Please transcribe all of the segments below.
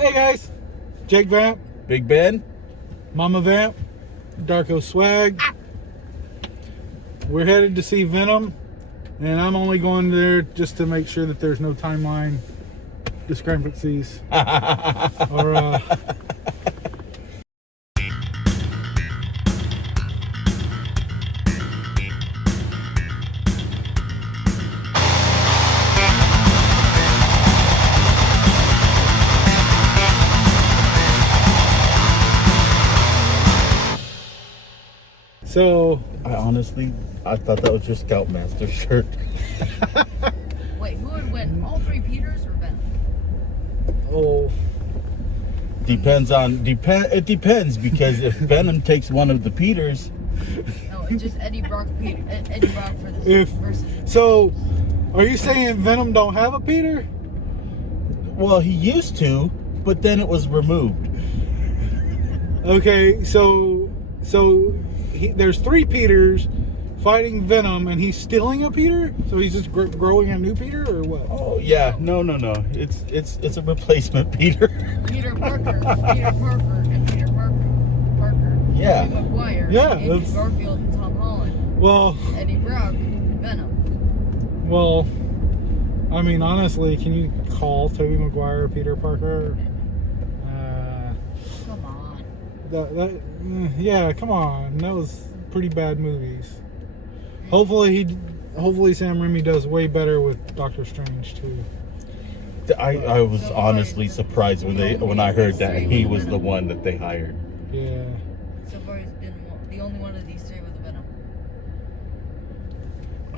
Hey guys, Jake Vamp, Big Ben. Mama Vamp, Darko Swag. We're headed to see Venom, and I'm only going there just to make sure that there's no timeline discrepancies. or So I thought that was your Scoutmaster shirt. Wait, who would win? All three Peters or Venom? It depends because if Venom takes one of the Peters. No, it's just Eddie Brock for this versus. So, are you saying Venom don't have a Peter? Well, he used to, but then it was removed. Okay, so there's three Peters fighting Venom, and he's stealing a Peter. So he's just growing a new Peter, or what? Oh yeah, no. It's a replacement Peter. Peter Parker, and Peter Parker. Yeah. Tobey Maguire, Yeah, Andrew Garfield, and Tom Holland. Well, Eddie Brock, and Venom. Well, I mean, honestly, can you call Tobey Maguire Peter Parker? Come on. Yeah, come on. That was pretty bad movies. Hopefully Sam Raimi does way better with Doctor Strange too. I was honestly surprised when I heard that he was the one that they hired. Yeah. So far, he's been the only one of these three with Venom.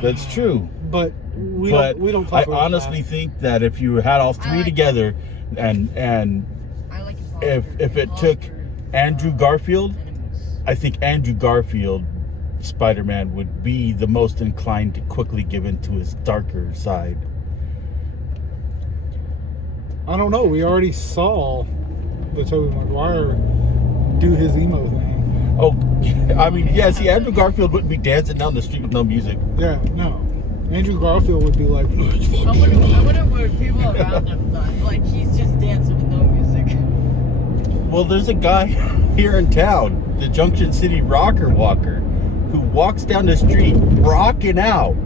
That's true. But we don't talk about I honestly think that if you had all three together, and I like his if it took Andrew Garfield, I think Andrew Garfield, Spider-Man, would be the most inclined to quickly give into his darker side. I don't know. We already saw the Tobey Maguire do his emo thing. Oh, I mean, yeah. See, Andrew Garfield wouldn't be dancing down the street with no music. Yeah, no. Andrew Garfield would be like, I wonder what people around him thought. Like, he's just dancing with no music. Well, there's a guy here in town, the Junction City Rocker Walker, who walks down the street rocking out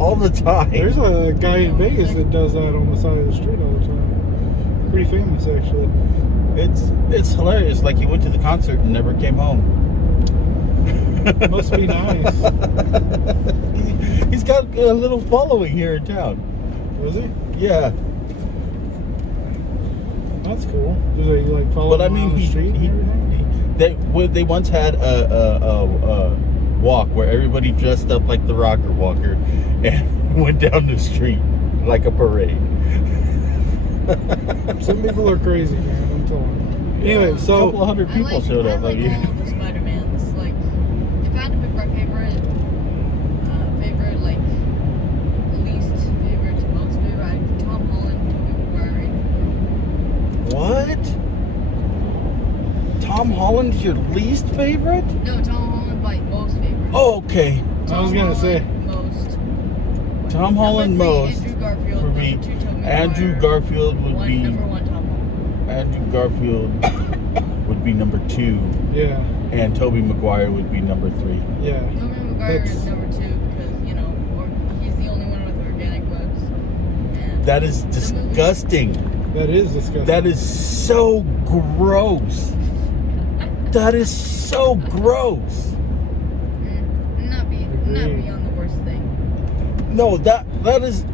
all the time. There's a guy in Vegas that does that on the side of the street all the time. Pretty famous, actually. It's hilarious. Like, he went to the concert and never came home. Must be nice. He's got a little following here in town. Was he? Yeah. That's cool. Do they like follow him on the street and everything? They once had a walk where everybody dressed up like the Rocker Walker and went down the street like a parade. Some people are crazy, man. I'm telling you. Anyway, so a couple hundred people showed up. I like all of the Spider-Mans. Like, if I had to pick my favorite, like least favorite to most favorite, Tom Holland, Tobey Maguire. What? Tom Holland's your least favorite? No, Tom Holland by most favorite. Oh, okay. I was gonna say most. Tom Holland most. Andrew Garfield For me, number 2, Tobey Andrew Maguire, Garfield would be number 1, Tom Holland. Andrew Garfield would be number 2, yeah, and Tobey Maguire would be number 3. yeah. Tobey Maguire is number 2 because he's the only one with organic webs. And That is disgusting. That is disgusting. That is so gross. That is so gross. Not beyond the worst thing. No, that is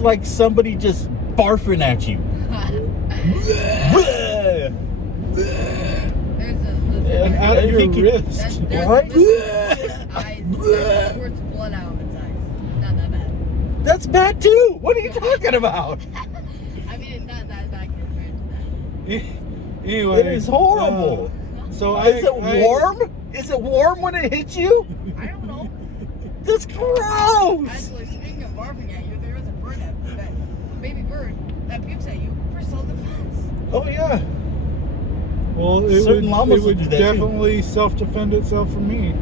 like somebody just barfing at you. And out of your wrist. What? That squirts blood out of its eyes. Not that bad. That's bad too. What are you talking about? I mean, it's not that bad compared to that. Anyway, It is horrible. So Is it warm? Is it warm when it hits you? I don't know. That's gross. Actually, speaking of barfing at you, there is a bird that baby bird that pukes at you for self-defense. Oh yeah. Well, it Certain llamas would will do that, definitely self-defend itself from me.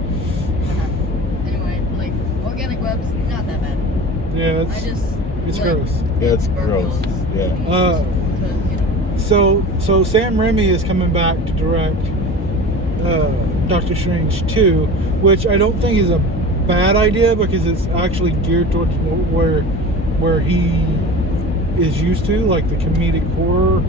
Anyway, like organic webs, not that bad. Yeah, It's it's gross. Yeah, it's gross. Yeah. So Sam Raimi is coming back to direct Doctor Strange 2, which I don't think is a bad idea because it's actually geared towards where he is used to, like the comedic horror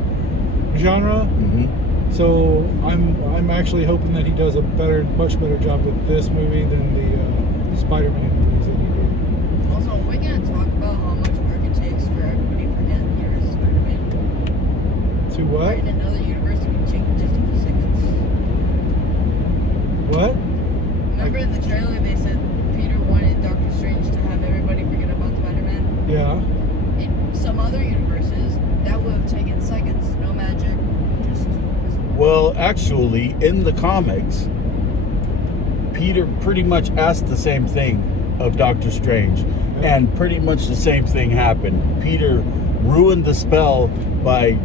genre. Mm-hmm. So I'm actually hoping that he does a much better job with this movie than the Spider-Man movies that he did. Also, we're gonna talk about how much work it takes for everybody to forget the universe of Spider-Man. To what? Right, in another universe, it can take just a few seconds. What? Remember in the trailer they said Peter wanted Doctor Strange to have everybody forget about Spider-Man? Yeah. In some other universes, that would have taken seconds. No magic, just... Well, actually, in the comics, Peter pretty much asked the same thing of Doctor Strange, and pretty much the same thing happened. Peter ruined the spell by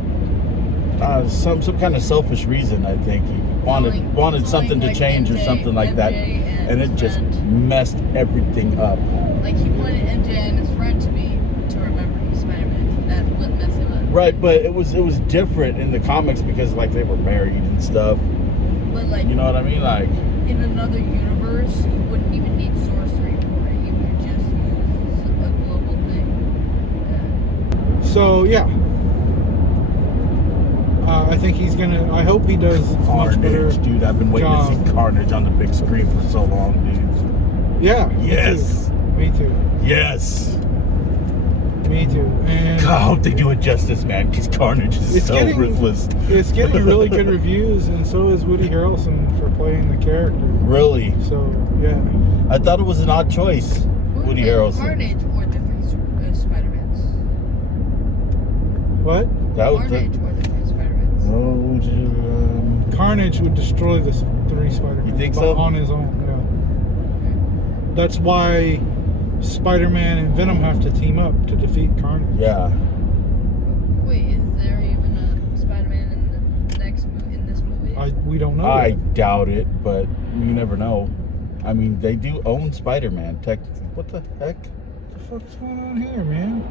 some kind of selfish reason. I think he wanted something to like change or MJ something like that, and it just messed everything up. Like he wanted MJ and his friend to remember he's Spider-Man. That would mess him up. Right, but it was different in the comics because like they were married and stuff. But like, you know what I mean? Like in another universe, you wouldn't even need sorcery for it. You could just use a global thing. So yeah. I think he's gonna. I hope he does much better. Carnage, dude. I've been waiting to see Carnage on the big screen for so long, dude. Yeah. Yes. Me too. Yes. Me too. And God, I hope they do it justice, man, because Carnage is so ruthless. It's getting really good reviews, and so is Woody Harrelson for playing the character. Really? So yeah. I thought it was an odd choice, Woody Harrelson. Carnage or the three Spider-Mans? What? That was Carnage or the three Spider-Mans? Carnage would destroy the three Spider-Man. You think so? On his own, yeah. That's why Spider-Man and Venom have to team up to defeat Carnage. Yeah. Wait, is there even a Spider-Man in the next in this movie? We don't know. I doubt it, but you never know. I mean, they do own Spider-Man, technically. What the heck? What the fuck's going on here, man?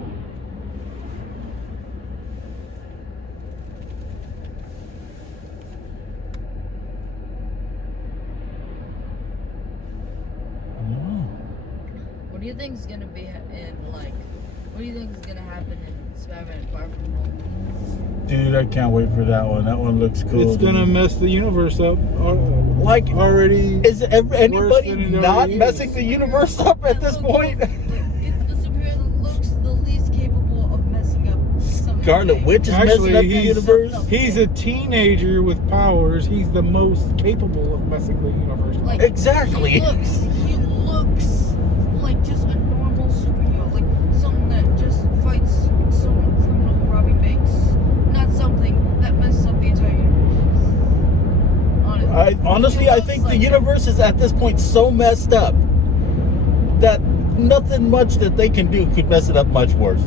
What do you think is gonna be in like? What do you think is gonna happen in Spider-Man Far From Home? Dude, I can't wait for that one. That one looks cool. It's gonna mess the universe up. Like already. Is anybody not is. messing the universe up at this point? It's the superhero that looks the least capable of messing up something. Scarlet Witch is messing up the universe. He's a teenager with powers. He's the most capable of messing the universe up. Like, Exactly. He looks like just a normal superhero, like someone that just fights some criminal robbing banks, not something that messes up the entire universe. Honestly, I think the universe is at this point so messed up that nothing much that they can do could mess it up much worse.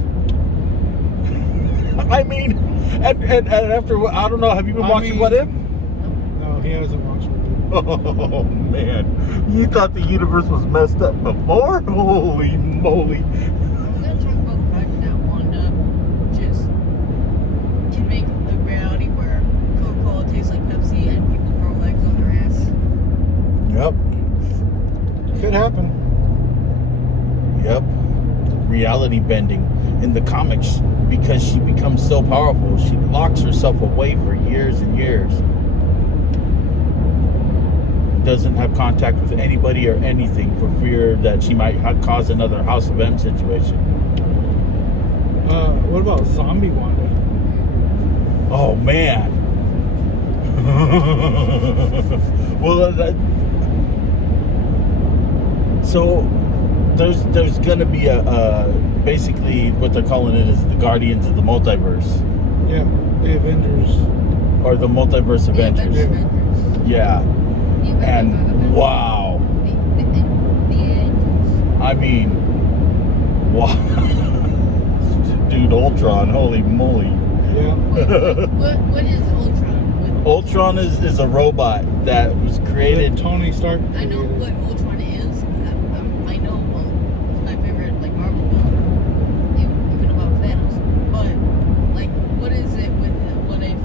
I mean, and after, I don't know, have you been watching What If? No, he hasn't watched What If. Oh man, you thought the universe was messed up before? Holy moly! I'm gonna talk about the fact that Wanda just can make a reality where Coca-Cola tastes like Pepsi and people grow legs on their ass. Yep. Could happen. Yep. Reality bending in the comics, because she becomes so powerful, she locks herself away for years and years. Doesn't have contact with anybody or anything for fear that she might cause another House of M situation. What about Zombie Wanda? Oh man. Well, so there's gonna be a basically what they're calling it is the Guardians of the Multiverse. Yeah, the Avengers. Or the Multiverse Avengers. Yeah. And wow. I mean, wow. Dude, Ultron, holy moly. Yeah. What is Ultron? Ultron is a robot that was created. Tony Stark. I know what Ultron is. I know it's my favorite like Marvel villain, even about Thanos. But like, what is it with what if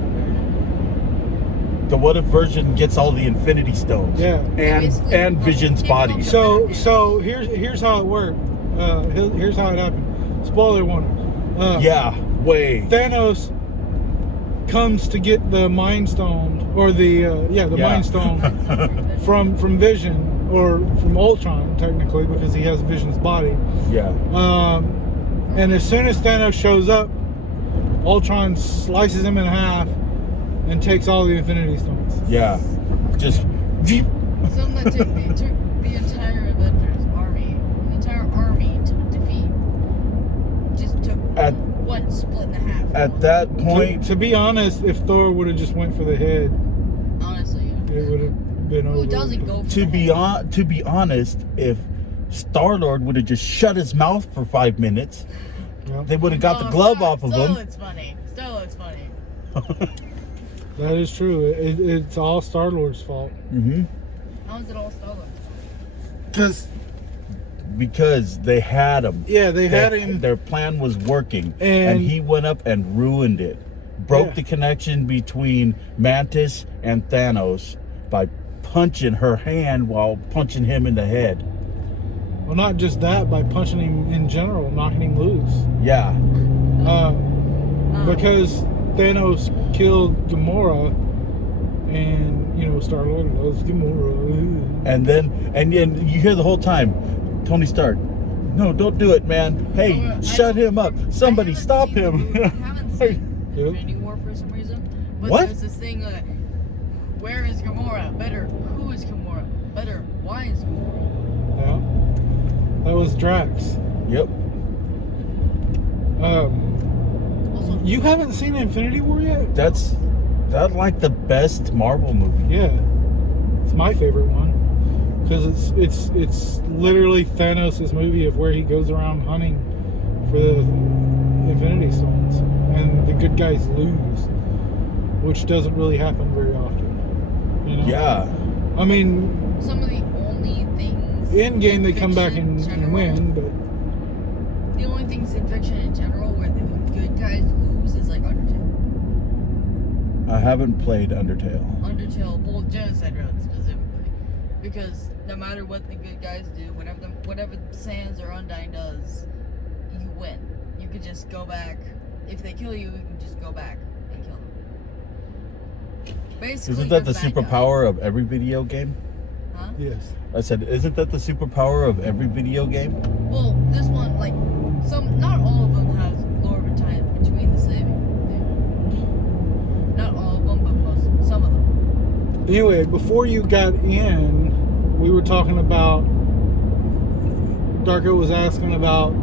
The what if version gets all the Infinity Stones. Yeah. And Vision's body. So here's how it worked. Here's how it happened. Spoiler warning. Way. Thanos comes to get the Mind Stone, or the Mind Stone from Vision, or from Ultron technically, because he has Vision's body. Yeah. And as soon as Thanos shows up, Ultron slices him in half and takes all the Infinity Stones. Yeah. Just. Something that took the entire Avengers army, the entire army to defeat. Just took one split in half. At that point, to be honest, if Thor would have just went for the head, honestly, it would have been over. Who doesn't go for to be honest, if Star-Lord would have just shut his mouth for 5 minutes, they would have got the glove off of him. Still, it's funny. That is true. It's all Star-Lord's fault. Mm-hmm. How is it all Star-Lord? Because they had him. Yeah, they had him. Their plan was working, and he went up and ruined it. Broke the connection between Mantis and Thanos by punching her hand while punching him in the head. Well, not just that, by punching him in general, knocking him loose. Yeah. Because Thanos killed Gamora, and Star-Lord loves Gamora. And then you hear the whole time, Tony Stark, no, don't do it, man. Hey, shut him up. Somebody stop him. I haven't seen Infinity War for some reason. But What? There's this thing where is Gamora? Better, who is Gamora? Better, why is Gamora? Yeah. That was Drax. Yep. Also, You haven't seen Infinity War yet? That's like the best Marvel movie. Yeah. It's my favorite one. Because it's literally Thanos' movie of where he goes around hunting for the Infinity Stones, and the good guys lose, which doesn't really happen very often. Yeah. I mean, some of the only things in game they fiction come back in and general, win, but the only things in fiction in general where the good guys lose is like Undertale. I haven't played Undertale. Well, Genocide Road specifically. Because no matter what the good guys do, whatever Sans or Undyne does, you win. You could just go back. If they kill you, you can just go back and kill them. Basically, Isn't that the you're bad superpower of every video game? guy. Huh? yes. I said, isn't that the superpower of every video game? Well, this one, not all of them have lore between the saving. Not all of them, but some of them. Anyway, before you got in, we were talking about. Darko was asking about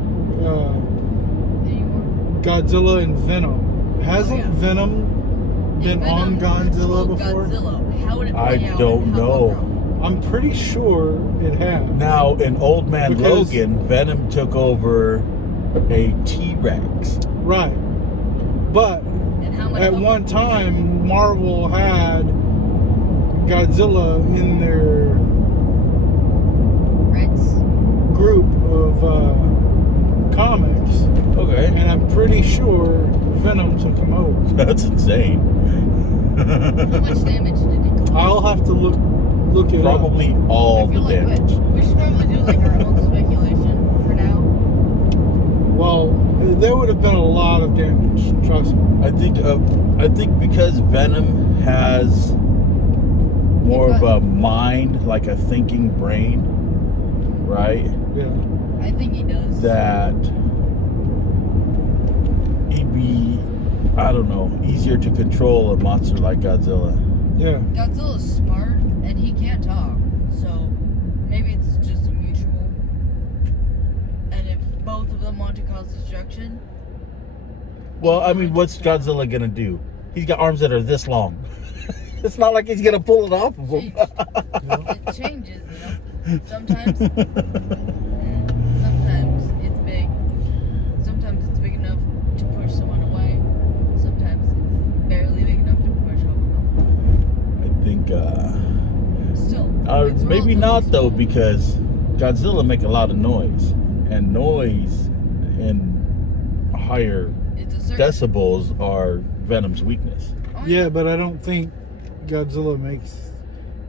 Godzilla and Venom. Hasn't Venom been on Godzilla before? Godzilla. How would it I play out? don't How know. would it go? I'm pretty sure it has. Now, in Old Man Because- Logan, Venom took over a T-Rex. Right. But And how much at one time, Marvel had Godzilla in their Reds? group of comics, Okay. and I'm pretty sure Venom took him over. That's insane. How much damage did it cause? I'll have to look it up. Probably all I the feel like damage. we should probably do our own speculation for now. Well, there would have been a lot of damage, trust me. I think because Venom has more of a mind, like a thinking brain, right? Yeah. I think he does. That he'd be, I don't know, easier to control a monster like Godzilla. Yeah. Godzilla's smart and he can't talk, so maybe it's just a mutual. And if both of them want to cause destruction, Well, I mean, what's Godzilla gonna do? He's got arms that are this long. It's not like he's gonna pull it off of him. it changes, Sometimes it's big. Sometimes it's big enough to push someone away. Sometimes it's barely big enough to push someone. I think, Still, it's maybe relatively not though, small. because Godzilla make a lot of noise, and noise in higher It's a certain decibels are Venom's weakness. Oh, Yeah, but I don't think Godzilla makes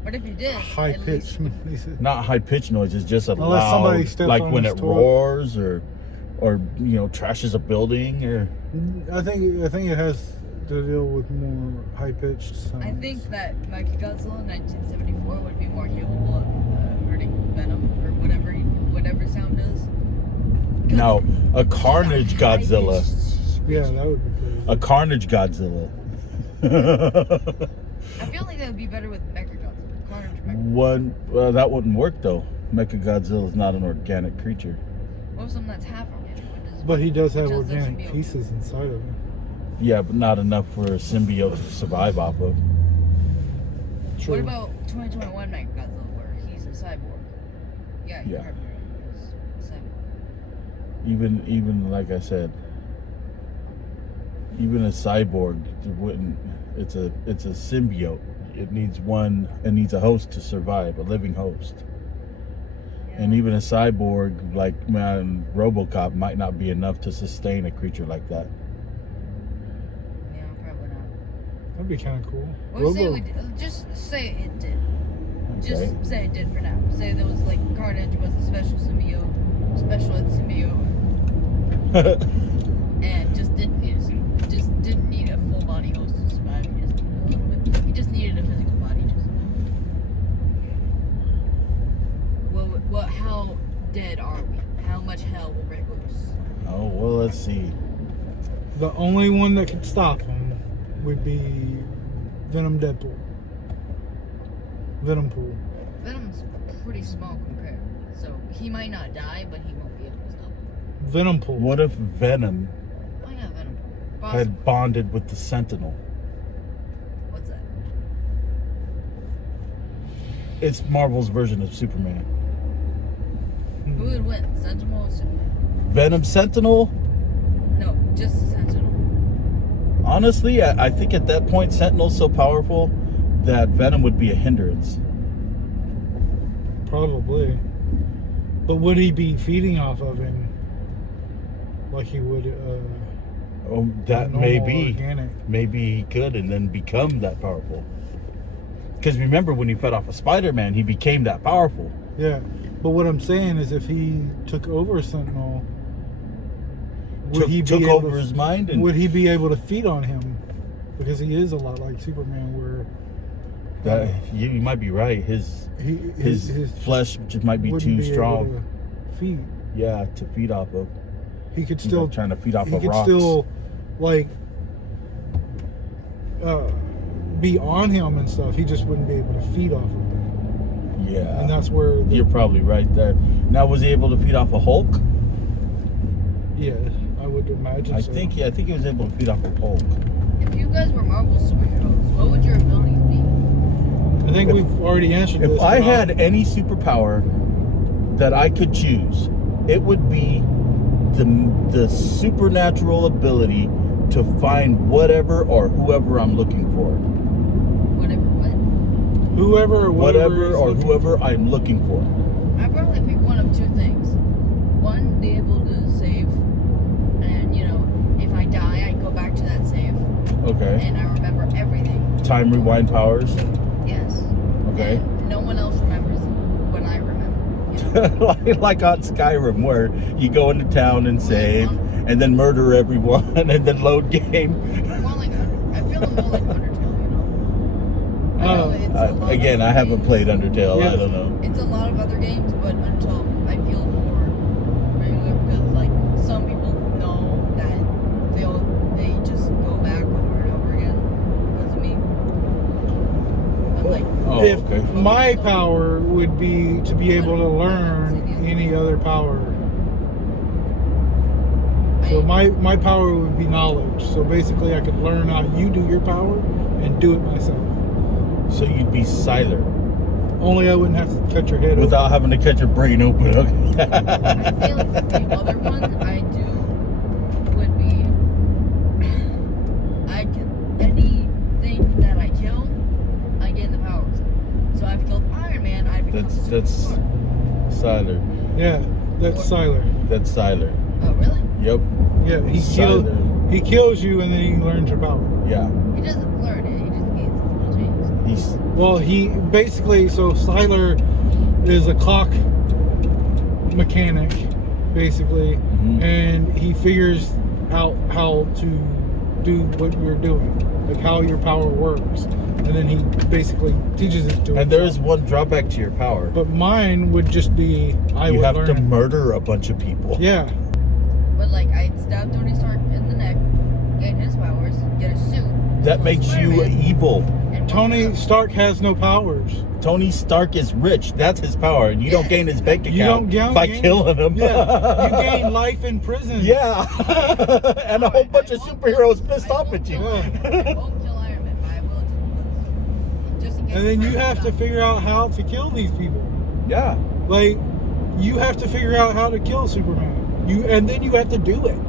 But if you did, high at pitched least- noises. Not high pitched noises, just a Unless somebody loud, steps like on when his it toy. roars or trashes a building or. I think it has to deal with more high pitched sounds. I think that Mechagodzilla in 1974 would be more capable of hurting Venom or whatever sound is. 'Cause Now, a it's Carnage a high-pitched Yeah, Godzilla. screeching. that would be crazy. A Carnage Godzilla. I feel like that would be better with Mechagodzilla. Carnage That wouldn't work though. Mechagodzilla is not an organic creature. What if something that's half organic? But he does have Which is organic symbiote. pieces inside of him. Yeah, but not enough for a symbiote to survive off of. True. What about 2021 Mechagodzilla where he's a cyborg? Yeah, you're Yeah. right. He's a cyborg. Even like I said, even a cyborg wouldn't. It's a symbiote. It needs a host to survive, a living host. Yeah. And even a cyborg like RoboCop might not be enough to sustain a creature like that. Yeah, probably not. That'd be kind of cool. Well, just say it did. Okay. Just say it did for now. Say there was like Carnage was a special symbiote, and just didn't need a full body host to survive. He just needed a physical body to survive. Well, how dead are we? How much hell will break loose? Oh well, let's see. The only one that could stop him would be Venom Deadpool. Venom Pool. Venom's pretty small compared, so he might not die, but he won't be able to stop him. Venom Pool. What if Venom Oh yeah, Venom. Possible. had bonded with the Sentinel? What's that? It's Marvel's version of Superman. Who would win, Sentinel or Superman? Venom Sentinel? No, just the Sentinel. Honestly, I think at that point Sentinel's so powerful that Venom would be a hindrance. Probably. But would he be feeding off of him like he would Oh, that normal may be. organic? Maybe he could and then become that powerful. Because remember when he fed off of Spider-Man, he became that powerful. Yeah. But what I'm saying is if he took over Sentinel, would he Took be able over to, his mind and would he be able to feed on him? Because he is a lot like Superman where that, you might be right. His his flesh just might be wouldn't too strong. able to feed. Yeah, to feed off of. He could He's still like trying to feed off he of could rocks. still like be on him and stuff. He just wouldn't be able to feed off of him. Yeah. And that's where You're probably right there. Now, was he able to feed off a Hulk? yeah, I would imagine I so. think he was able to feed off a Hulk. If you guys were Marvel superheroes, what would your abilities be? I think we've already answered this. If I Rob. had any superpower that I could choose, it would be the supernatural ability to find whatever or whoever I'm looking for. Whatever, what? whoever I'm looking for. I'd probably pick one of two things. One, be able to save, and if I die, I go back to that save, Okay. and I remember everything. Time rewind powers. Yes. Okay. And no one else remembers what I remember. Like on Skyrim, where you go into town and save, and then murder everyone, and then load game. More like I feel more like Undertale. I know it's a lot Again, of I haven't games. played Undertale. Yeah. I don't know. It's a lot of other games, but Undertale I feel more regular because like some people know that they just go back over and over again because of me. But like Oh, if okay. my power would be to be able to learn any other power. So my power would be knowledge. So basically I could learn how you do your power and do it myself. So you'd be Siler Only I wouldn't have to cut your head without having to cut your brain open. I feel like the other one I do would be anything that I kill, I gain the powers. So I've killed Iron Man, I become That's Siler. Yeah, that's Siler. That's Siler. Oh really? Yep. Yeah, he kills you and then he learns your power. Yeah. He doesn't learn it, he just gains it. Well, he basically, so Siler is a clock mechanic, basically, and he figures out how to do what you're doing, like how your power works, and then he basically teaches it to him. And there is one drawback to your power. But mine would just be you have to murder a bunch of people. Yeah. But like, I'd stab Tony Stark in the neck, gain his powers, get a suit. That makes you evil. Tony Stark has no powers. Tony Stark is rich. That's his power. And you don't gain his bank account by killing him. Yeah. You gain life in prison. Yeah. And a whole bunch of superheroes pissed off at you. I won't kill Iron Man, but I will just in case. And then you have to figure out how to kill these people. Yeah. Like, you have to figure out how to kill Superman. And then you have to do it.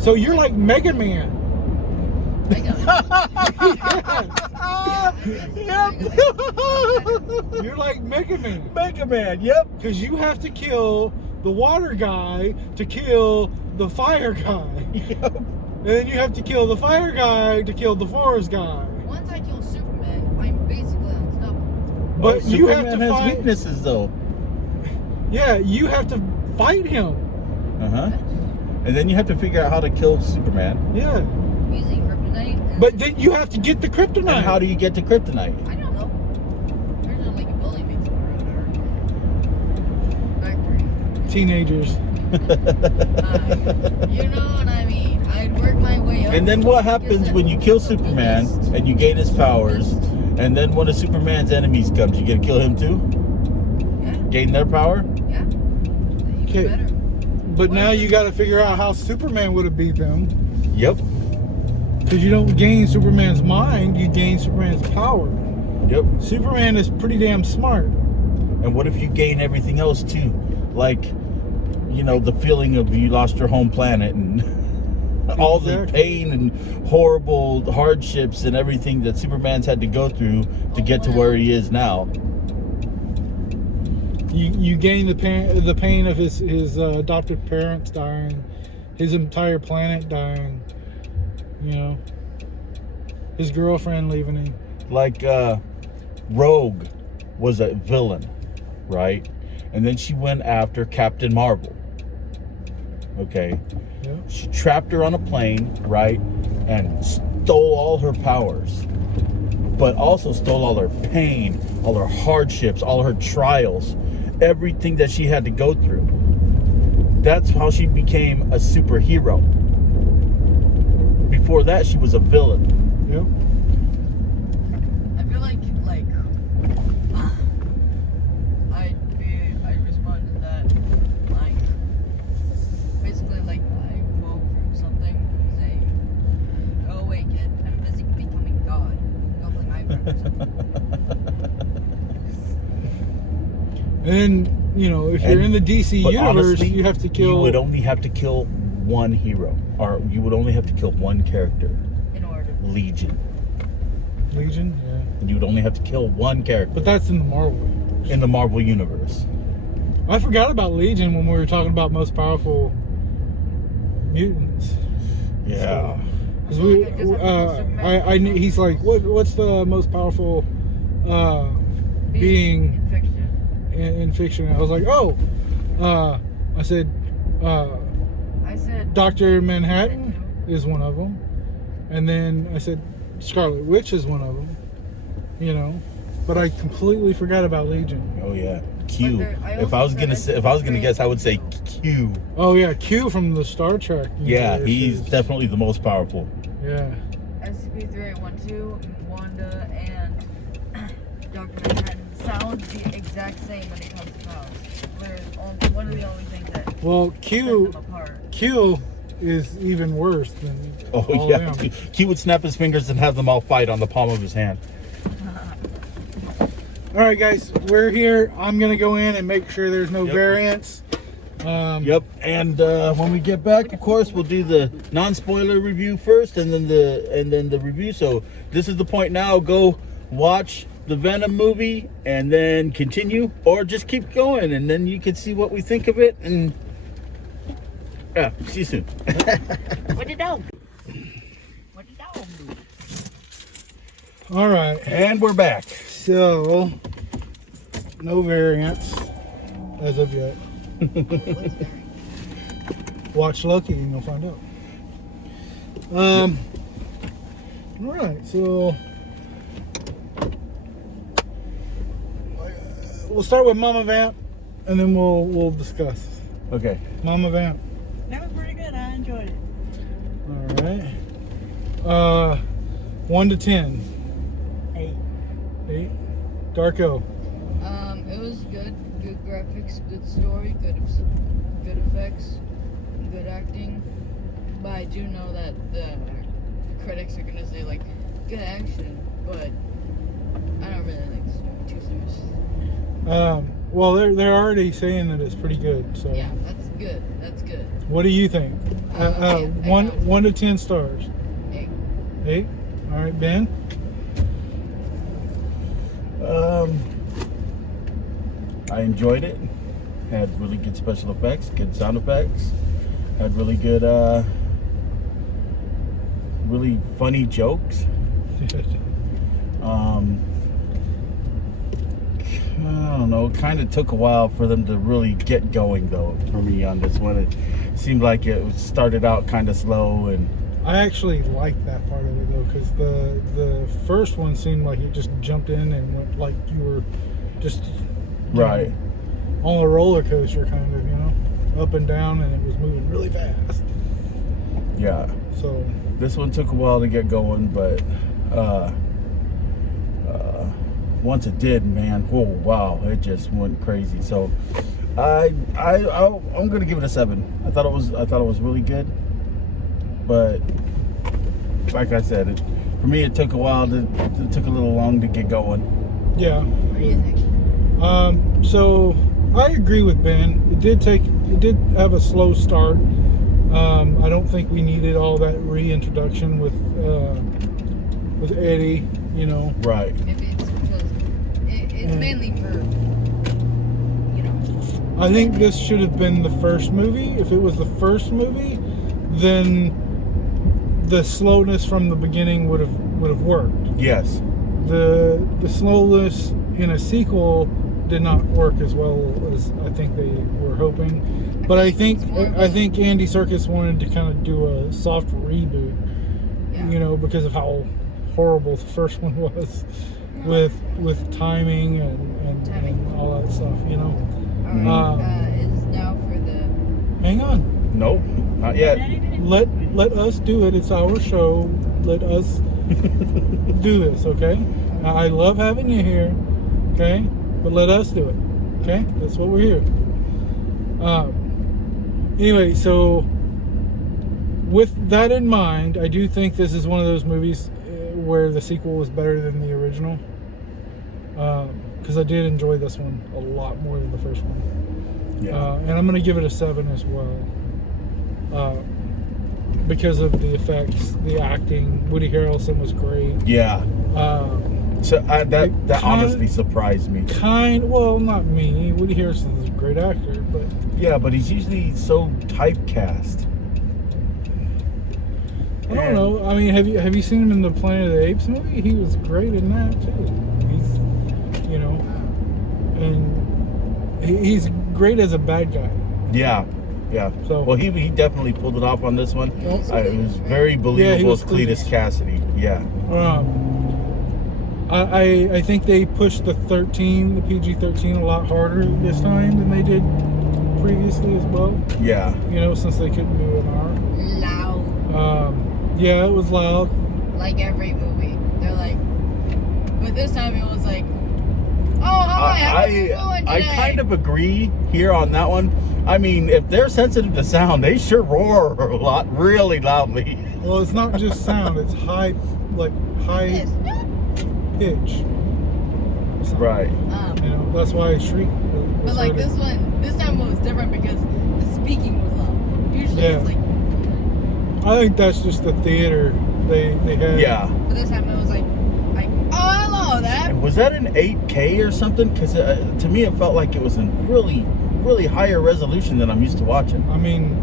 So you're like Mega Man. You're like Mega Man. Mega Man, yep. Because you have to kill the water guy to kill the fire guy. Yep. And then you have to kill the fire guy to kill the forest guy. Once I kill Superman, I'm basically unstoppable. But you have to has fight. weaknesses, though. Yeah, you have to fight him. And then you have to figure out how to kill Superman. Yeah. Using kryptonite. But then you have to get the kryptonite. And how do you get to kryptonite? I don't know. There's like a building made somewhere around there. Factory. Teenagers. You know what I mean. I'd work my way up. And then what happens when you kill Superman and you gain his powers, and then one of Superman's enemies comes? You gonna kill him too? Yeah. Gain their power? Yeah. Okay. Better. But now you got to figure out how Superman would have beat them. Yep. Because you don't gain Superman's mind, you gain Superman's power. Yep. Superman is pretty damn smart. And what if you gain everything else too? Like, you know, the feeling of you lost your home planet and all the pain and horrible hardships and everything that Superman's had to go through to get to where he is now. You gain the pain of his adopted parents dying, his entire planet dying, you know, his girlfriend leaving him. Like Rogue was a villain, right? And then she went after Captain Marvel. Okay. Yeah. She trapped her on a plane, right? And stole all her powers. But also stole all her pain, all her hardships, all her trials, everything that she had to go through. That's how she became a superhero. Before that, she was a villain. Yeah. I feel like I'd respond to that like basically like I quote from something saying, "Go away, kid. I'm busy becoming God. Go play Minecraft." And then, you know, if you're in the DC universe, honestly, you have to kill. You would only have to kill one hero, or you would only have to kill one character. In order. Legion. Legion, yeah. You would only have to kill one character. But that's in the Marvel universe. In the Marvel universe. I forgot about Legion when we were talking about most powerful mutants. Yeah. Because he's like, what's the most powerful being in fiction. in fiction? I was like, I said Dr. Manhattan is one of them, and then I said Scarlet Witch is one of them. You know, but I completely forgot about Legion. Oh yeah, Q. If I was gonna guess, I would say Q. Oh yeah, Q from the Star Trek. Yeah, he's definitely the most powerful. Yeah. SCP-3812, Wanda, and Dr. Manhattan sound the exact same when it comes to powers. They're one of the only things that Well, set Q them apart. is even worse than Oh all yeah, them. Q would snap his fingers and have them all fight on the palm of his hand. All right, guys, we're here. I'm gonna go in and make sure there's no variants. Yep, and when we get back, of course, we'll do the non-spoiler review first, and then the review. So this is the point now. Go watch the Venom movie, and then continue, or just keep going, and then you can see what we think of it. And yeah, see you soon. What did dog do? What did dog do? All right. And we're back. So, no variants as of yet. What's there? Watch Loki and you'll find out. All right. So, we'll start with Mama Vamp, and then we'll discuss. Okay. Mama Vamp. That was pretty good. I enjoyed it. All right. 1 to 10. 8. 8. Darko. It was good. Good graphics, good story, good effects, good acting. But I do know that the critics are gonna say like good action, but I don't really like the story too serious. Well, they're already saying that it's pretty good. So Yeah, that's good. That's good. what do you think? Yeah, 1 to 10 stars. 8. 8. All right, Ben. I enjoyed it. Had really good special effects, good sound effects. Had really good, really funny jokes. I don't know. It kind of took a while for them to really get going, though, for me on this one. It seemed like it started out kind of slow, and I actually liked that part of it though, because the first one seemed like it just jumped in and went like you were just right. on a roller coaster, kind of, you know, up and down, and it was moving really fast. Yeah. So This one took a while to get going, but once it did, man, whoa, wow, it just went crazy. So I'm gonna give it a 7. I thought it was really good, but like I said, for me it took a while. It took a little long to get going. yeah. What do you think? So I agree with Ben. It did have a slow start. I don't think we needed all that reintroduction with Eddie, you know. Right. Maybe it's because it's mainly for, you know. I think this should have been the first movie. If it was the first movie, then the slowness from the beginning would have worked. Yes. The slowness in a sequel did not work as well as I think they were hoping. But I think Andy Serkis wanted to kind of do a soft reboot, Yeah. you know, because of how horrible the first one was with timing and all that stuff, you know. Alright, is now for the. Hang on. Nope. Not yet. Let us do it. It's our show. Let us do this, okay? Now, I love having you here, okay? But let us do it, okay? That's what we're here. Anyway, so with that in mind, I do think this is one of those movies where the sequel was better than the original. Because I did enjoy this one a lot more than the first one. Yeah. And I'm going to give it a 7 as well. Because of the effects, the acting. Woody Harrelson was great. Yeah. So that honestly surprised me. Well, not me. Woody Harrelson is a great actor, but Yeah, but he's usually so typecast. I don't know. I mean, have you seen him in the Planet of the Apes movie? He was great in that too. He's, you know, and he's great as a bad guy. Yeah. Yeah. So Well, he definitely pulled it off on this one. It was very believable as Cletus. Cletus Cassidy. Yeah. I think they pushed the PG-13 a lot harder this time than they did previously as well. Yeah. You know, since they couldn't do an R. Loud. Yeah, it was loud. Like every movie. They're like. But this time it was like. Oh, hi, I kind of agree here on that one. I mean, if they're sensitive to sound, they sure roar a lot, really loudly. Well, it's not just sound; it's high pitch. Right. You know, that's why I shriek. But like this time it was different because the speaking was loud. Usually it's like. I think that's just the theater they had. Yeah. But this time it was like, oh, hello, that. Was that an 8K or something? Because to me, it felt like it was in really, really higher resolution than I'm used to watching. I mean,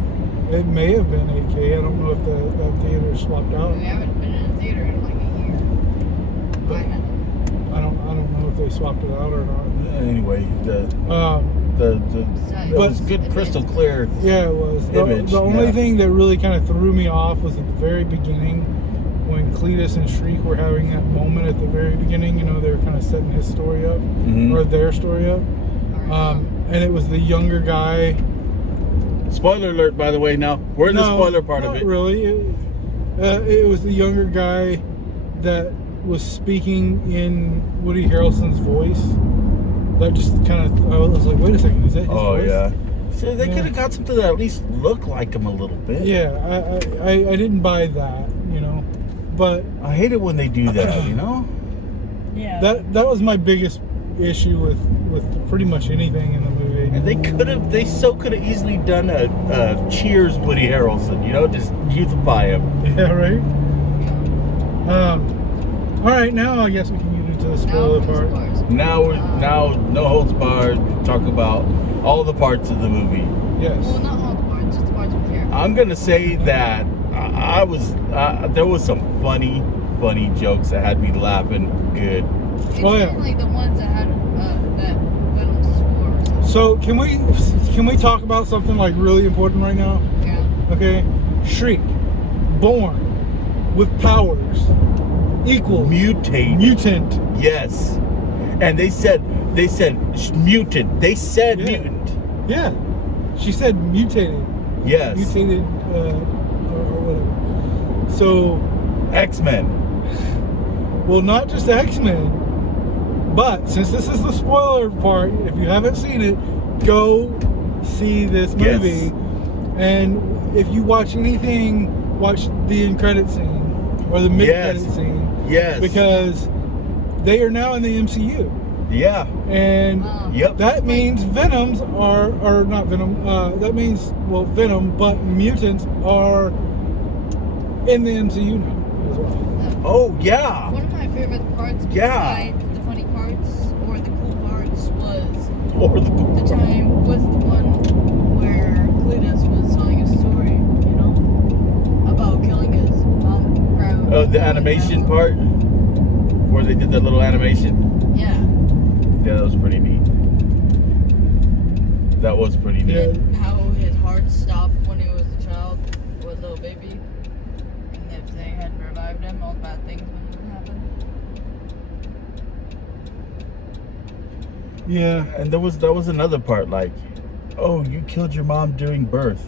it may have been 8K. I don't know if that theater swapped out. We haven't been in a theater in like a I had it. I don't know if they swapped it out or not. Anyway, it But- was good, crystal clear. Yeah, it was. Image, The only yeah. thing that really kind of threw me off was at the very beginning when Cletus and Shriek were having that moment at the very beginning. You know, they were kind of setting his story up, Mhm. or their story up. And it was the younger guy. Spoiler alert, by the way. Now we're in the spoiler part of not it. really. It was the younger guy that was speaking in Woody Harrelson's voice. That just kind of, I was like, wait a second, is that his Oh voice? yeah. So they Yeah. could have got something that at least looked like him a little bit. Yeah, I didn't buy that, you know, but I hate it when they do that. You know. Yeah. that was my biggest issue with pretty much anything in the movie. And they could have easily done a Cheers Woody Harrelson. You know, just youthify him. Yeah, right. All right, now I guess we can get into the spoiler part. Now no holds barred. Talk about all the parts of the movie. Yes. Well, not all the parts, just the parts we care. I'm gonna say that there was some funny jokes that had me laughing good. It's Oh, yeah. mainly the ones that had that Venom swore or something. So can we talk about something like really important right now? Yeah. Okay, Shriek, born with powers, equal Mutate. mutant. Yes. And they said mutant. They said Yeah. mutant. Yeah, she said mutated. Yes. Mutated, or whatever. So, X-Men. well, not just X-Men, but since this is the spoiler part, if you haven't seen it, go see this Yes. movie. And if you watch anything, watch the end credit scene or the mid credit Yes. scene, Yes. because they are now in the MCU, Yeah. and Yep. that means Venoms are, or not Venom. That means, well, Venom, but mutants are in the MCU now as well. Oh yeah. One of my favorite parts Yeah. besides the funny parts or the cool parts was Or the one where Cletus was telling a story, you know, about killing his mom. the animation part where they did that little animation. Yeah. Yeah, that was pretty neat. That was pretty neat. Yeah. And how his heart stopped when he was a child, or a little baby. And if they hadn't revived him, all the bad things wouldn't happen. Yeah. And there was another part like, oh, you killed your mom during birth.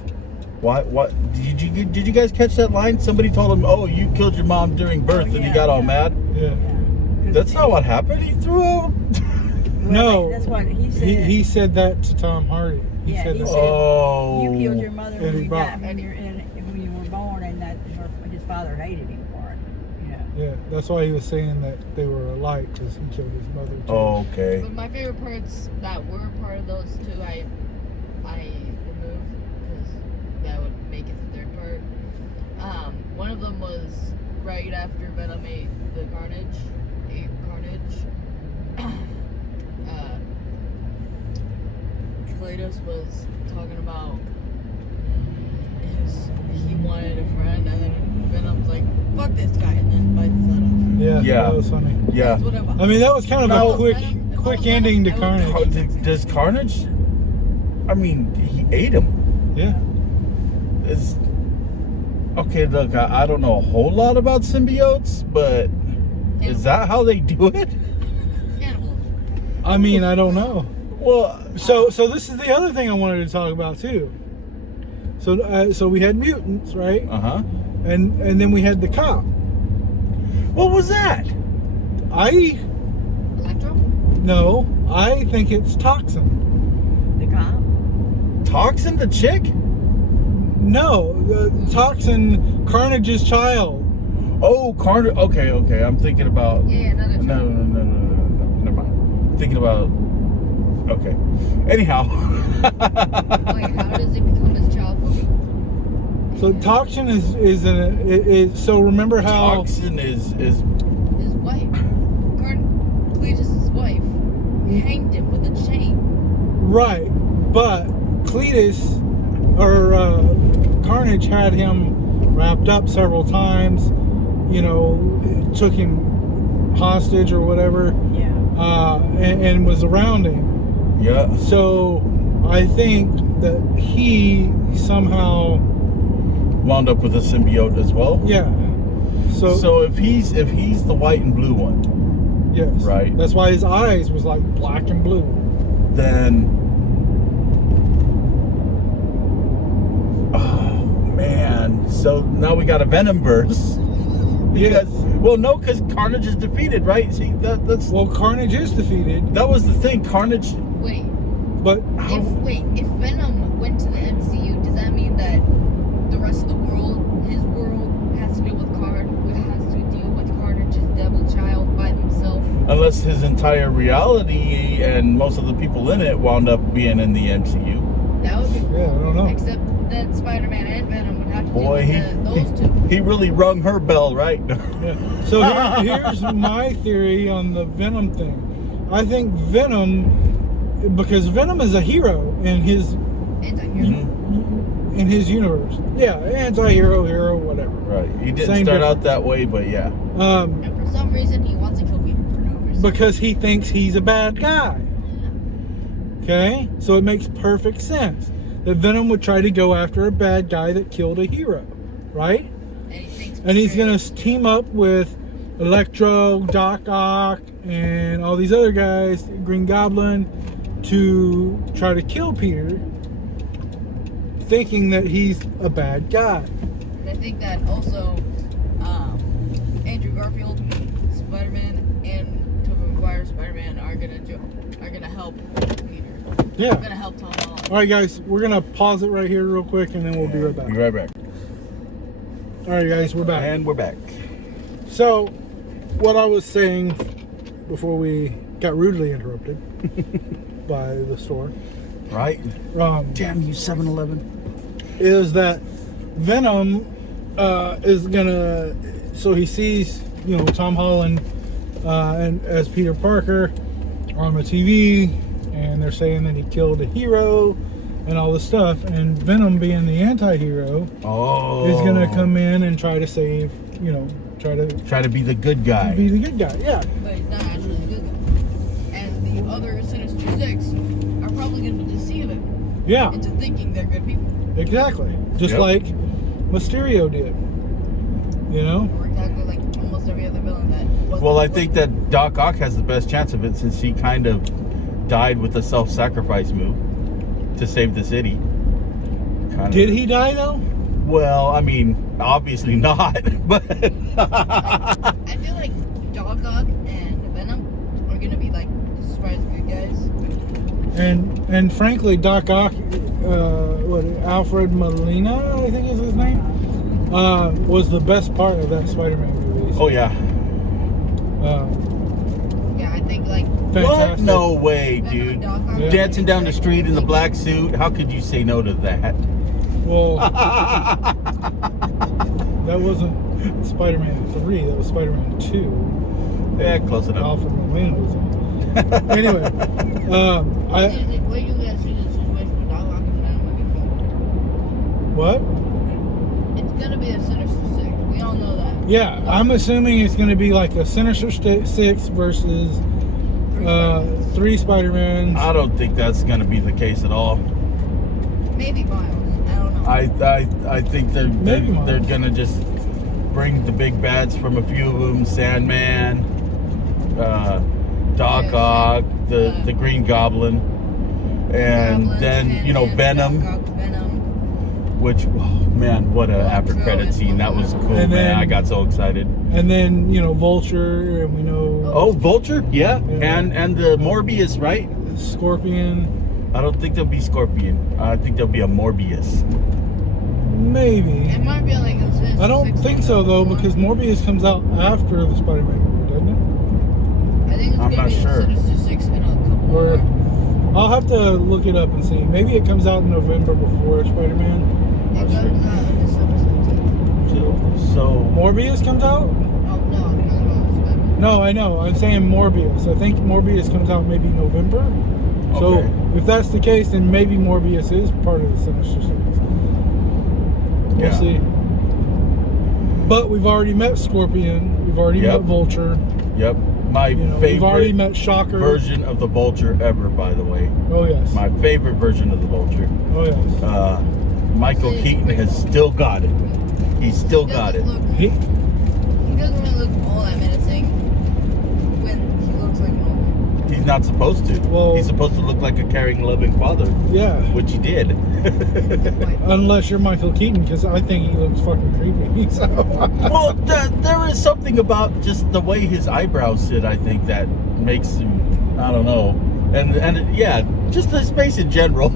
Why? What? Did you guys catch that line? Somebody told him, oh, you killed your mom during birth, and he yeah, got all yeah. mad. Yeah. Yeah. That's not what happened. He threw out. No. That's what he said. He said that to Tom Hardy. He Yeah, said he that. said- Oh. You killed your mother Eddie when you, Brock. when you were born, and that his father hated him for it. You know. Yeah, that's why he was saying that they were alike, because he killed his mother too. Oh, okay. But my favorite parts that were part of those two, I removed because that would make it the third part. One of them was right after Venom ate Carnage. Cletus was talking about he wanted a friend, and then Venom's like, "Fuck this guy," and then bites his head off. Yeah, Yeah. that was funny. Yeah. That's what I I mean, that was kind of No. a quick ending to Carnage. Does Carnage? I mean, he ate him. Yeah. Is okay. Look, I don't know a whole lot about symbiotes, but is that how they do it? Cannibals. I mean, I don't know. Well, So this is the other thing I wanted to talk about too. So we had mutants, right? uh-huh. And then we had the cop. What was that? I think it's Toxin. The cop. Toxin the chick? No, Toxin, Carnage's child. Oh, Carnage. Okay. I'm thinking about. Yeah, another No. Never mind. Thinking about. Okay. Anyhow. Wait, how does he become his child? So Toxin is so remember how Toxin is His wife, Cletus' wife, hanged him with a chain. right, but Cletus or Carnage had him wrapped up several times. You know, it took him hostage or whatever, Yeah. and was around him. Yeah. So I think that he somehow, Wound up with a symbiote as well. yeah. So if he's the white and blue one, Yes. right. That's why his eyes was like black and blue. then oh man, so now we got a Venom verse. Yes. Because Carnage is defeated, right? See, that's Well, Carnage is defeated, that was the thing. Carnage. Wait, but if Venom went to the MCU, does that mean that the rest of the world, his world, has to deal with Carnage's devil child by himself? Unless his entire reality and most of the people in it wound up being in the MCU. That would be cool. Yeah, I don't know. Except that Spider-Man and Venom would have to Boy, deal with those two. he really rung her bell, right? yeah. So here's my theory on the Venom thing. I think Venom, because Venom is a hero in his Anti-hero. in his universe. Yeah, anti-hero, hero, whatever. Right. He didn't Same start difference. out that way, but yeah. And for some reason, he wants to kill Peter for no reason. Because he thinks he's a bad guy. Okay? So it makes perfect sense that Venom would try to go after a bad guy that killed a hero, right? And he's going to team up with Electro, Doc Ock, and all these other guys, Green Goblin, to try to kill Peter, thinking that he's a bad guy. And I think that also Andrew Garfield, Spider-Man, and Tobey Maguire's Spider-Man are gonna help Peter. Yeah. They're gonna help Tom Holland. All right, guys, we're going to pause it right here real quick, and then we'll be right back. Be right back. All right, guys, we're back. And we're back. So, what I was saying before we got rudely interrupted by the store, Right? Damn you, 7-Eleven. is that Venom is gonna. So he sees, Tom Holland and as Peter Parker on the TV, and they're saying that he killed a hero and all this stuff. And Venom, being the anti-hero, is gonna come in and try to save. Try to be the good guy. be the good guy. Yeah. But he's not actually the good guy. And the other Sinister Six are probably gonna deceive him Yeah. into thinking they're good people. Exactly. Just Yep. like Mysterio did. Or exactly like almost every other villain that wasn't. Well, I think that Doc Ock has the best chance of it since he kind of died with a self-sacrifice move to save the city. Did he die though? Well, I mean, obviously not, but I feel like Doc Ock and Venom are gonna be like the surprise good guys. And frankly, Doc Ock, Alfred Molina, I think is his name, was the best part of that Spider-Man movie. oh yeah. Yeah, I think like What? Fantastic. No way, Venom dude. and Doc Ock. Yeah. Dancing down the street in the black suit. How could you say no to that? Well, that wasn't Spider-Man 3. That was Spider-Man 2. Yeah, close enough. Alfred Molina was in. Anyway, What you guys see the situation with Doc Ock and Venom looking for? what? It's gonna be a Sinister Six. We all know that. Yeah, I'm assuming it's going to be like a Sinister Six versus 3 Spider-Mans. I don't think that's gonna be the case at all. Maybe Miles. I don't know. I think they're Maybe they're Miles. gonna just bring the big bads from a few of them. Sandman, Doc Yeah, Ock, the Green Goblin, and Goblin, then Sandman, Venom, Doc Ock, Venom. which man, what a after credit scene that was cool, And man. then- I got so excited. And then, Vulture, and we know Oh, Vulture, yeah, Yeah. and the Morbius, right? Scorpion. I don't think there'll be Scorpion. I think there'll be a Morbius. Maybe. It might be like a Sinister I don't Six think so, though, because Morbius comes out after the Spider-Man movie, doesn't it? I think it's I'm gonna not be sure. a Sinister Six and a couple Or more. I'll have to look it up and see. Maybe it comes out in November before Spider-Man. It Not comes sure. out on December 17th. So Morbius comes out? Oh, no, I'm talking about Spider-Man. No, I know. I'm saying Morbius. I think Morbius comes out maybe November. So Okay. if that's the case, then maybe Morbius is part of the Sinister Six. We'll Yeah. see. But we've already met Scorpion. We've already Yep. met Vulture. Yep. My We've already favorite met Shocker. version of the Vulture ever, by the way. Oh yes. My favorite version of the Vulture. Oh yes. Michael Keaton has still got it. He's still got it. He, He doesn't really look all that menacing when he looks like normal. He's not supposed to. Well- He's supposed to look like a caring, loving father, yeah. which he did. Unless you're Michael Keaton, because I think he looks fucking creepy. So. Well, there is something about just the way his eyebrows sit, I think, that makes him, I don't know. And yeah, just his face in general.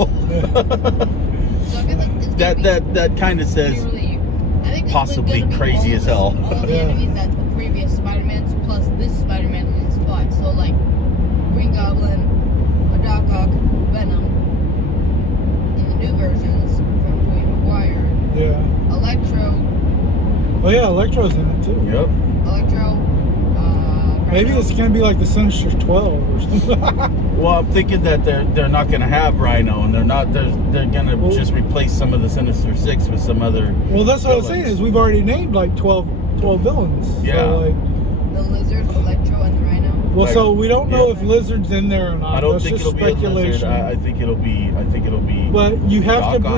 So I feel like it's gonna that kind of be says, really, I think it's possibly gonna be crazy all as hell. All the Yeah. enemies that the previous Spider-Mans plus this Spider-Man in his spot. So like Green Goblin, a Doc Ock, Venom in the new versions from Tobey Maguire, Yeah. Electro, Oh yeah, Electro's in it too. yep. Maybe it's gonna be like the Sinister 12 or something. Well, I'm thinking that they're not gonna have Rhino, and they're gonna Well- just replace some of the Sinister Six with some other. Well, that's what I was villains. saying is we've already named like 12 villains. Yeah. So, like, the Lizard, Electro, and the Rhino. well, Like, so we don't know yeah. if Lizard's in there or not. I don't That's think just it'll be a speculation. lizard. I think it'll be. But you have to Doc Ock.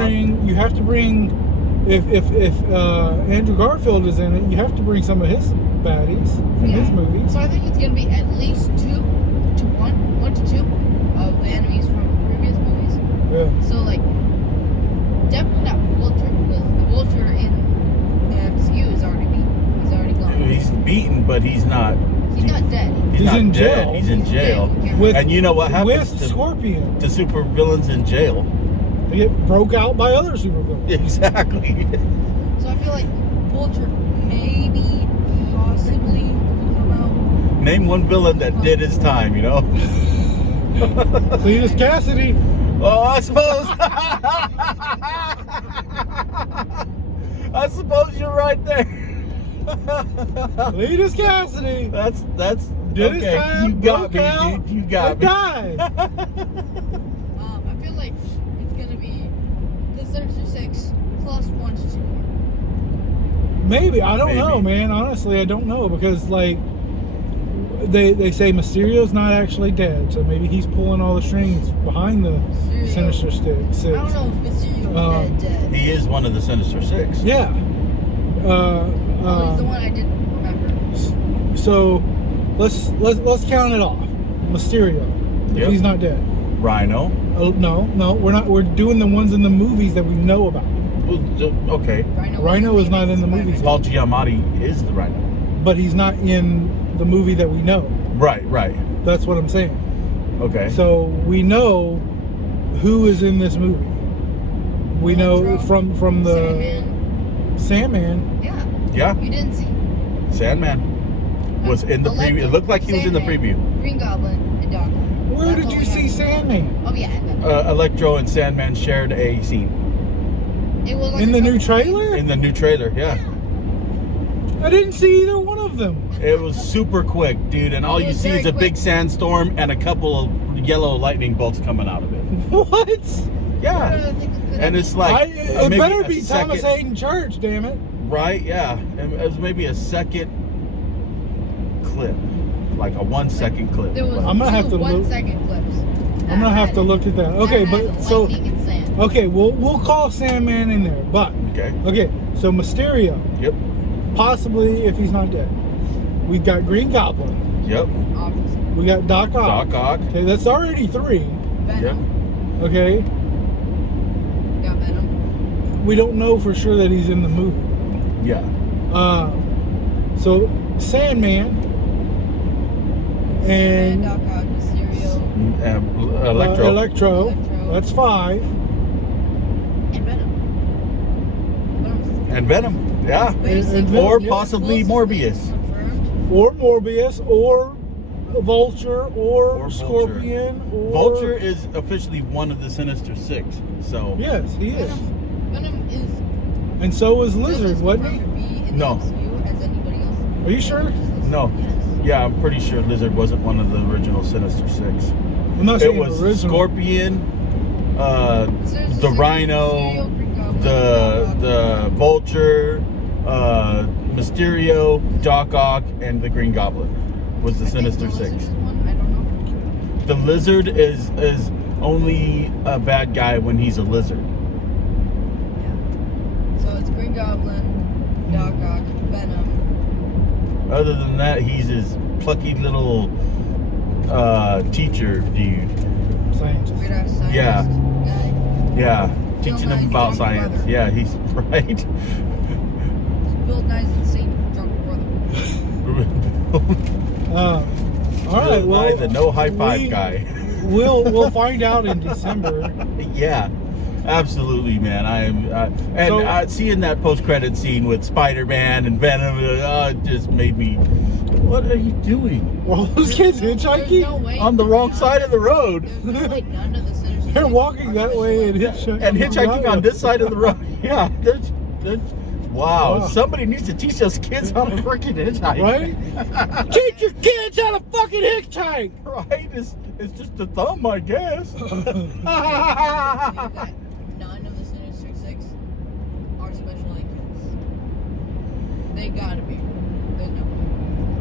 bring if Andrew Garfield is in it, you have to bring some of his baddies from his movies. So I think it's gonna be at least one to two of the enemies from previous movies. Yeah. So like, definitely not Vulture because the Vulture in the MCU is already beaten. He's already gone. He's beaten, but he's not. He's not dead. He's He's not in dead. jail. He's in jail. With- And you know what happens With to Scorpion. super villains in jail? They get broke out by other supervillains. Exactly. So I feel like Vulture maybe, possibly will come out. Name one villain that did his time. You know. Cletus Cassidy. Oh, I suppose. I suppose you're right there. Cletus Cassidy. That's Did his okay. time, You got broke me, out, dude. You got and me. died. I feel like it's gonna be the Sinister Six plus 1 to 2 more. Maybe. I don't Maybe. know, man. Honestly, I don't know because like they say Mysterio's not actually dead, so maybe he's pulling all the strings behind the Mysterio. Sinister Six. I don't know if Mysterio Um, is dead. He is one of the Sinister Six. Yeah. Well, he's the one I didn't remember. So let's count it off. Mysterio, if Yep. he's not dead. Rhino. No, we're not. We're doing the ones in the movies that we know about. Well, okay. Rhino is not in the movies. Paul Giamatti is the Rhino. But he's not in the movie that we know. Right. That's what I'm saying. Okay. So we know who is in this movie. We know Electro, from the Sandman. Yeah. Yeah. You didn't see. Sandman was in the Electro, preview. It looked like he was in the Sandman, preview. Green Goblin and Doc. Where That's did all you we see have. Sandman? Oh yeah, and then Electro and Sandman shared a scene it was like In a the new couple- trailer? in the new trailer. Yeah. I didn't see either one of them. It was super quick, dude, and all It you was see very is a quick. big sandstorm and a couple of yellow lightning bolts coming out of it. What? Yeah. And it's like it maybe better a be Thomas second- Hayden Church, damn it. Right, yeah. And it was maybe a second clip. Like a 1 second clip. There was I'm gonna have to 1 look- second clips. I'm gonna have to look at that. Okay, but so lightning and sand. okay, we'll call Sandman in there. But Okay. so Mysterio, Yep. possibly if he's not dead. We've got Green Goblin. Yep. Obviously. We got Doc Ock. Doc Ock. Okay, that's already 3. Venom. Okay, Got Venom. we don't know for sure that he's in the movie. Yeah. So Sandman and Doc Ock, Mysterio, Electro. Electro. That's 5. and Venom. And Venom. Yeah. Basically, Or yeah. possibly Morbius. Confirmed. Or Morbius, or Vulture, or Vulture. Scorpion, or Vulture is officially one of the Sinister Six. So Yes, he is, Venom is and so is just Lizard, as wasn't he? confirmed to be in No. the MCU as anybody else. Are you sure? no. Yes. Yeah, I'm pretty sure Lizard wasn't one of the original Sinister Six. I'm not It saying was original. Scorpion, Sinister the Six, Rhino, Mysterio, Green Goblin, the Doc Ock. Vulture, Mysterio, Doc Ock, and the Green Goblin was the I think Sinister the Lizard Six. is one. I don't know. The Lizard is only a bad guy when he's a lizard. Yeah. So it's Green Goblin, Doc Ock, Venom. Other than that, he's his plucky little teacher dude. Scientist. Weird ass scientist Yeah. guy. Yeah, teaching him Nye's about drunk science. brother. Yeah, he's right. It's Bill Nye's insane drunk brother. All right, well, the no high five we- guy. we'll find out in December. Yeah, absolutely, man. And seeing that post-credit scene with Spider-Man and Venom, it just made me. What are you doing? Well, those kids There's hitchhiking. no way On the wrong side of the road. There's no way none of the Sinister They're Six walking are that way and special hitchhiking. And hitchhiking on this side of the road. Yeah, wow. Wow. Somebody needs to teach those kids how to freaking hitchhike. Right? Teach your kids how to fucking hitchhike. Right? It's just a thumb, I guess. that none of the Sinister Six are special agents. They gotta be. There's no way.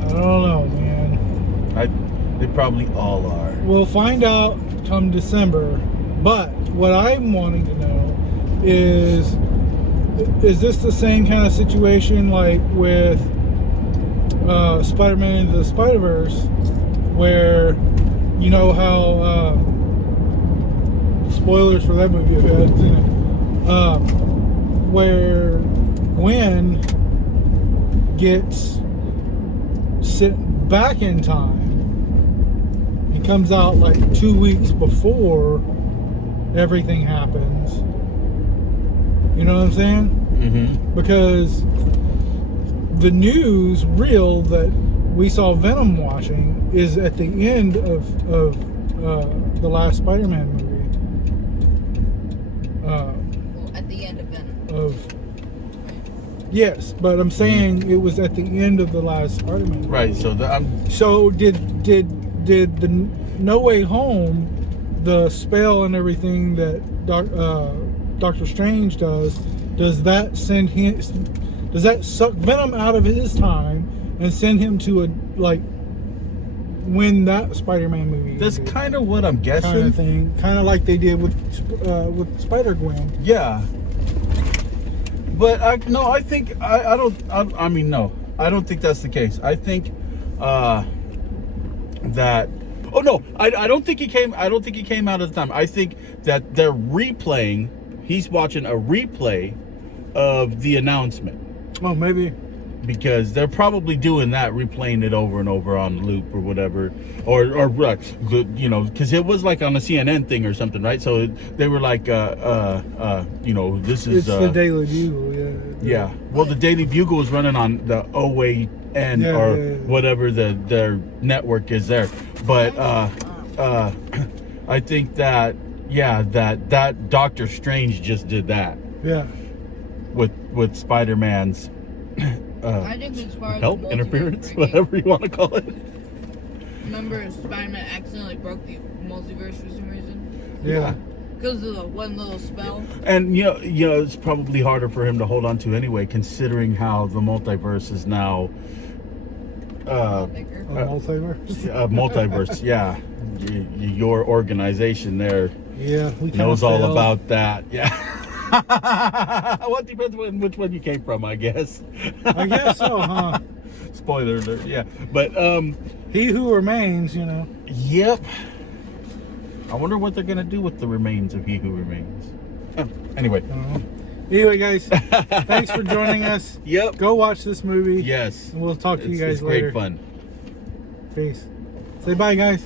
I don't know, man. They probably all are. We'll find out come December. But what I'm wanting to know is this the same kind of situation like with Spider-Man Into the Spider-Verse, where you know how spoilers for that movie if you haven't seen it, where Gwen gets sent back in time and comes out like 2 weeks before everything happens. You know what I'm saying? Mm-hmm. Because the news reel that we saw Venom watching is at the end of the last Spider-Man movie. Well, at the end of Venom. Yes, but I'm saying it was at the end of the last Spider-Man movie. Right. So So did the No Way Home, the spell and everything that Doctor Strange does that send him? Does that suck Venom out of his time and send him to when that Spider-Man movie? that's kind of what I'm guessing. kind of thing, kind of like they did with Spider-Gwen. Yeah. But I don't think that's the case. I think that oh no, I don't think he came out at the time. I think that they're replaying. He's watching a replay of the announcement. Oh, maybe. Because they're probably doing that, replaying it over and over on loop or whatever, or you know, because it was like on a CNN thing or something, right? So they were like, you know, this is It's the Daily Bugle, yeah. yeah. Well, the Daily Bugle is running on the OAN or whatever their network is there, but I think that that Doctor Strange just did that Yeah. with Spider-Man's. I think as far as Help, the multiverse interference, breaking, whatever you want to call it. Remember Spider-Man accidentally broke the multiverse for some reason? Yeah. Because of the one little spell? And you know, it's probably harder for him to hold on to anyway, considering how the multiverse is now. Bigger. Multiverse. Multiverse, yeah. Your organization there Yeah, we kinda knows all failed. about that. Yeah. Well, it depends which one you came from, I guess. I guess so, huh? Spoiler alert, yeah. But He who remains, you know. yep. I wonder what they're gonna do with the remains of He Who Remains. Anyway. Anyway, guys, thanks for joining us. Yep. Go watch this movie. Yes. And we'll talk to you guys it's later. great fun. Peace. Say bye, guys.